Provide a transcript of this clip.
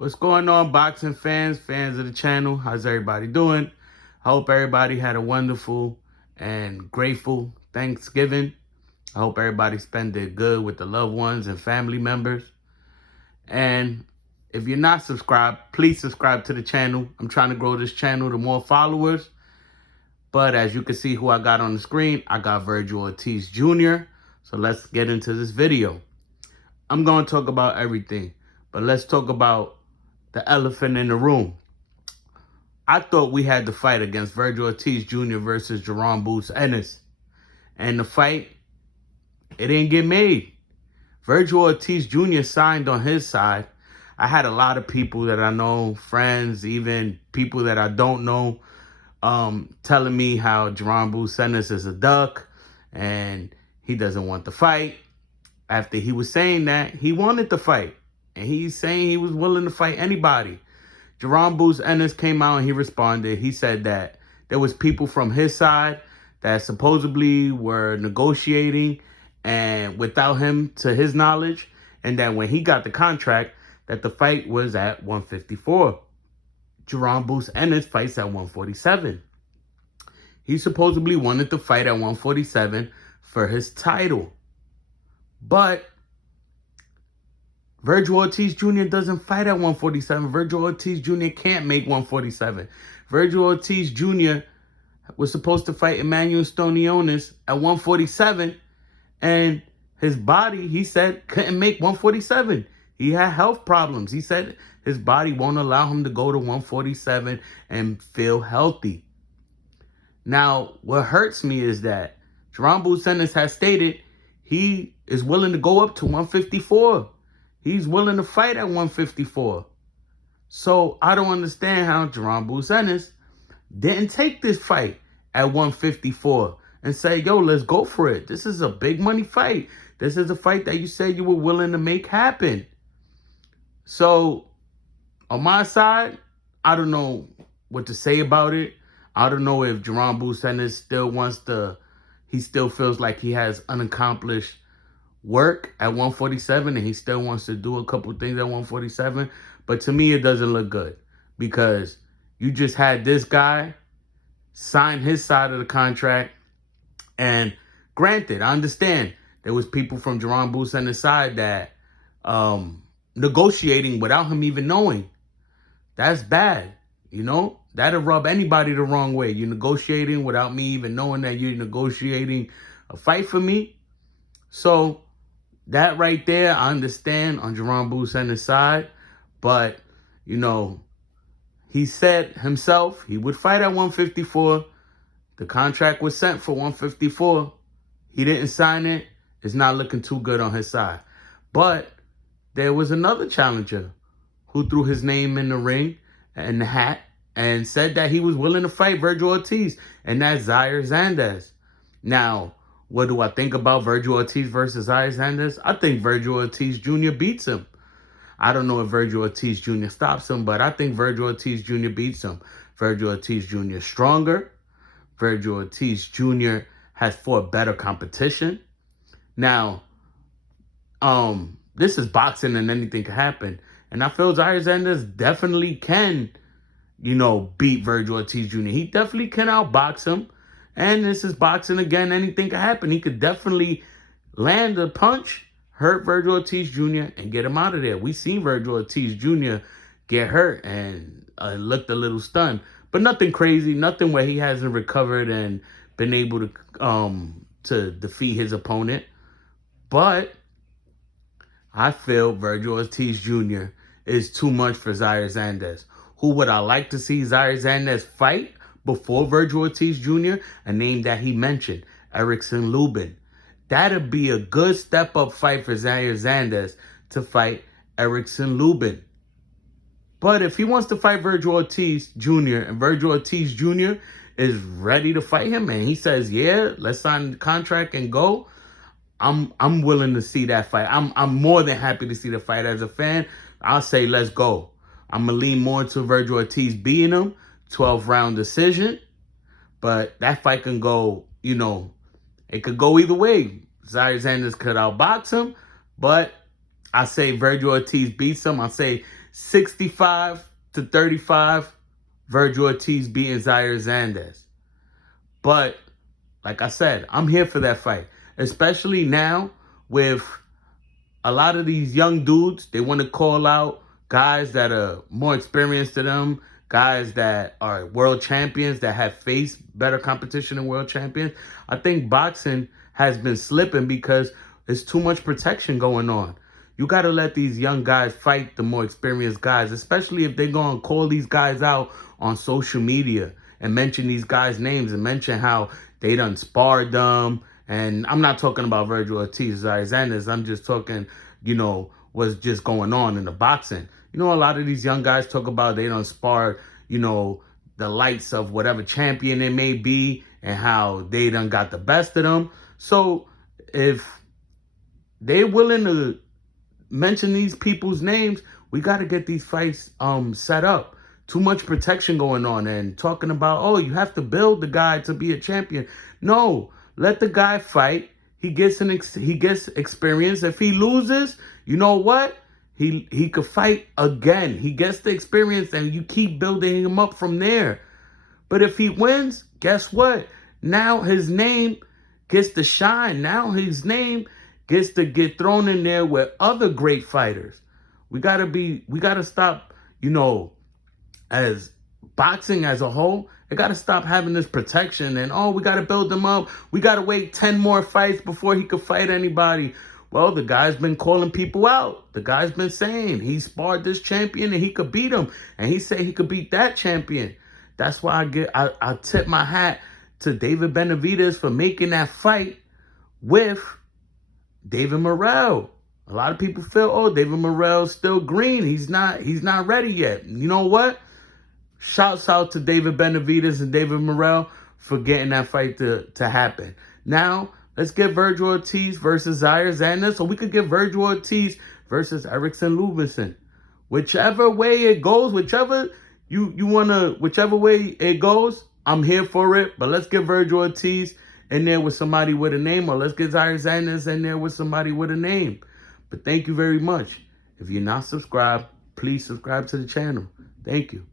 What's going on, boxing fans of the channel? How's everybody doing? I hope everybody had a wonderful and grateful Thanksgiving. I hope everybody spent it good with the loved ones and family members. And if you're not subscribed, please subscribe to the channel. I'm trying to grow this channel to more followers. But as you can see who I got on the screen, I got Vergil Ortiz Jr. So let's get into this video. I'm going to talk about everything, but let's talk about the elephant in the room. I thought we had the fight against Vergil Ortiz Jr. versus Jerome Boots Ennis. And the fight, it didn't get made. Vergil Ortiz Jr. signed on his side. I had a lot of people that I know, friends, even people that I don't know, telling me how Jerome Boots Ennis is a duck and he doesn't want the fight. After he was saying that, he wanted the fight. And he's saying he was willing to fight anybody. Jerome Boots Ennis came out and he responded. He said that there was people from his side that supposedly were negotiating and without him, to his knowledge, and that when he got the contract, that the fight was at 154. Jerome Boots Ennis fights at 147. He supposedly wanted to fight at 147 for his title. But Vergil Ortiz Jr. doesn't fight at 147. Vergil Ortiz Jr. can't make 147. Vergil Ortiz Jr. was supposed to fight Emmanuel Stanionis at 147. And his body, he said, couldn't make 147. He had health problems. He said his body won't allow him to go to 147 and feel healthy. Now, what hurts me is that Jerome Boots Ennis has stated he is willing to go up to 154. He's willing to fight at 154. So I don't understand how Jerome Boots Ennis didn't take this fight at 154 and say, yo, let's go for it. This is a big money fight. This is a fight that you said you were willing to make happen. So on my side, I don't know what to say about it. I don't know if Jerome Boots Ennis still wants to, he still feels like he has unaccomplished work at 147 and he still wants to do a couple things at 147. But to me, it doesn't look good because you just had this guy sign his side of the contract. And granted, I understand there was people from Jerome Boots Ennis' side that negotiating without him even knowing. That's bad, you know? That'll rub anybody the wrong way. You're negotiating without me even knowing that you're negotiating a fight for me. So that right there, I understand on Jerome Boots Ennis' side. But, you know, he said himself he would fight at 154. The contract was sent for 154. He didn't sign it. It's not looking too good on his side. But there was another challenger who threw his name in the ring and the hat and said that he was willing to fight Vergil Ortiz, and that's Xander Zayas. Now, what do I think about Vergil Ortiz versus Xander Zayas? I think Vergil Ortiz Jr. beats him. I don't know if Vergil Ortiz Jr. stops him, but I think Vergil Ortiz Jr. beats him. Vergil Ortiz Jr. is stronger. Vergil Ortiz Jr. has fought better competition. Now, this is boxing and anything can happen. And I feel Xander Zayas definitely can, you know, beat Vergil Ortiz Jr. He definitely can outbox him. And this is boxing again. Anything can happen. He could definitely land a punch, hurt Vergil Ortiz Jr., and get him out of there. We seen Vergil Ortiz Jr. get hurt and looked a little stunned. But nothing crazy, nothing where he hasn't recovered and been able to defeat his opponent. But I feel Vergil Ortiz Jr. is too much for Xander Zayas. Who would I like to see Xander Zayas fight before Vergil Ortiz Jr.? A name that he mentioned, Erickson Lubin. That'd be a good step-up fight for Xander Zayas to fight Erickson Lubin. But if he wants to fight Vergil Ortiz Jr. and Vergil Ortiz Jr. is ready to fight him and he says, yeah, let's sign the contract and go, I'm willing to see that fight. I'm more than happy to see the fight. As a fan, I'll say let's go. I'm going to lean more to Vergil Ortiz beating him, 12-round decision. But that fight can go, you know, it could go either way. Xander Zayas could outbox him, but I say Vergil Ortiz beats him. I say 65-35, Vergil Ortiz beating Xander Zayas. But like I said, I'm here for that fight, especially now with a lot of these young dudes. They want to call out guys that are more experienced than them, guys that are world champions, that have faced better competition than world champions. I think boxing has been slipping because there's too much protection going on. You got to let these young guys fight the more experienced guys, especially if they're going to call these guys out on social media and mention these guys' names and mention how they done sparred them. And I'm not talking about Vergil Ortiz, Xander. I'm just talking, what's just going on in the boxing. A lot of these young guys talk about they done sparred, the lights of whatever champion it may be and how they done got the best of them. So if they're willing to mention these people's names, we got to get these fights set up. Too much protection going on and talking about, oh, you have to build the guy to be a champion. No, let the guy fight. He gets experience. If he loses, you know what? He could fight again. He gets the experience and you keep building him up from there. But if he wins, guess what? Now his name gets to shine. Now his name gets to get thrown in there with other great fighters. We gotta stop, as boxing as a whole, it got to stop having this protection and, oh, we got to build him up. We got to wait 10 more fights before he could fight anybody. Well, the guy's been calling people out. The guy's been saying he sparred this champion and he could beat him. And he said he could beat that champion. That's why I tip my hat to David Benavidez for making that fight with David Morrell. A lot of people feel, oh, David Morrell's still green. He's not ready yet. You know what? Shouts out to David Benavidez and David Morrell for getting that fight to happen. Now, let's get Vergil Ortiz versus Xander Zayas, so we could get Vergil Ortiz versus Erickson Lubinson. Whichever way it goes, whichever way it goes, I'm here for it. But let's get Vergil Ortiz in there with somebody with a name, or let's get Xander Zayas in there with somebody with a name. But thank you very much. If you're not subscribed, please subscribe to the channel. Thank you.